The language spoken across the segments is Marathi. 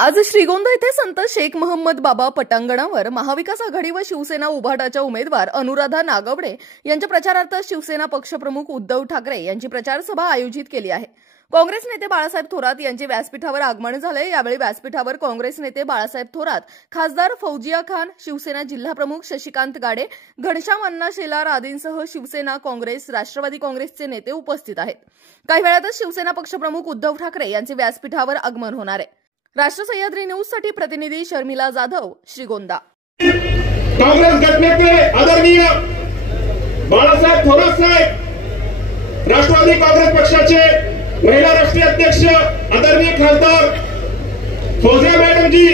आज श्रीगोंदा येथे संत शेख मोहम्मद बाबा पटांगणावर महाविकास आघाडी व शिवसेना उभाटाच्या उमेदवार अनुराधा नागवडे यांच्या प्रचारार्थ शिवसेना पक्षप्रमुख उद्धव ठाकरे यांची प्रचार सभा आयोजित केली आहे। काँग्रेस नेते बाळासाहेब थोरात यांचे व्यासपीठावर आगमन झाले। यावेळी व्यासपीठावर काँग्रेस नेते बाळासाहेब थोरात, खासदार फौजिया खान, शिवसेना जिल्हा प्रमुख शशिकांत गाडे, घनश्याम अण्णा शेलार आदींसह शिवसेना, काँग्रेस, राष्ट्रवादी काँग्रेसचे नेते उपस्थित आहेत। काही वेळातच शिवसेना पक्षप्रमुख उद्धव ठाकरे यांचे व्यासपीठावर आगमन होणार आहे। राष्ट्र सह्याद्री न्यूज साठी प्रतिनिधी शर्मिला जाधव, श्रीगोंदा। काँग्रेस गटनेते आदरणीय बाळासाहेब थोरात साहेब, राष्ट्रवादी काँग्रेस पक्षाचे महिला राष्ट्रीय अध्यक्ष आदरणीय खासदार फौजिया मॅडमजी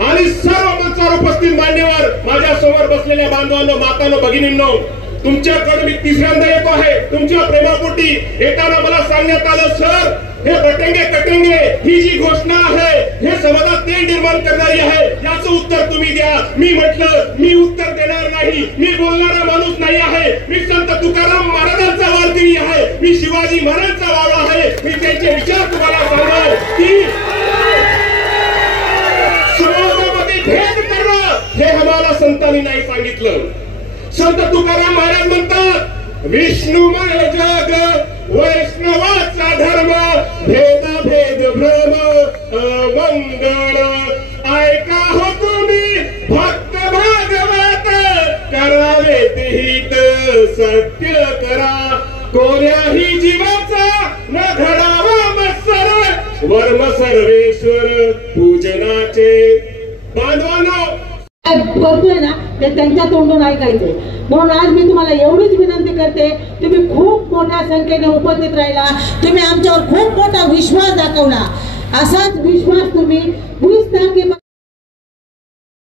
आणि सर्व मंचावर उपस्थित मान्यवर, माझ्या समोर बसलेल्या बांधवांनो, मातांनो, भगिनींनो, तुमच्याकडे मी तिसऱ्यांदा येतो आहे। तुमच्या प्रेमापोटी येताना मला सांगण्यात आलं, सर हे बटेंगे कटेंगे ही जी घोषणा आहे हे समाजात तेढ निर्माण करणारी आहे, याचं उत्तर तुम्ही द्या। मी म्हटलं मी उत्तर देणार नाही, मी बोलणारा माणूस नाही आहे, मी संत तुकाराम महाराजांचा वारकरी आहे, मी शिवाजी महाराजांचा वाळा आहे। मी त्यांचे विचार तुम्हाला सांगणार की समाजामध्ये भेद करणं हे आम्हाला संतांनी नाही सांगितलं। संत तुकाराम महाराज म्हणतात, विष्णुमय जग वैष्णवाचा धर्म, भेद भेद भ्रम अमंगळ, ऐका हो तुम्ही भक्त भागवत, करावे ते हित सत्य करा, कोण्याही जीवाचा न घडावा मत्सर, वर्म सर्वेश्वर पूजनाचे। बांधवांनो, करतोय ना ते त्यांच्या तोंडून ऐकायचे। म्हणून आज मी तुम्हाला एवढीच विनंती करते, तुम्ही खूप मोठ्या संख्येने उपस्थित राहिला, तुम्ही आमच्यावर खूप मोठा विश्वास दाखवला। असाच विश्वास तुम्ही 20 तारखेला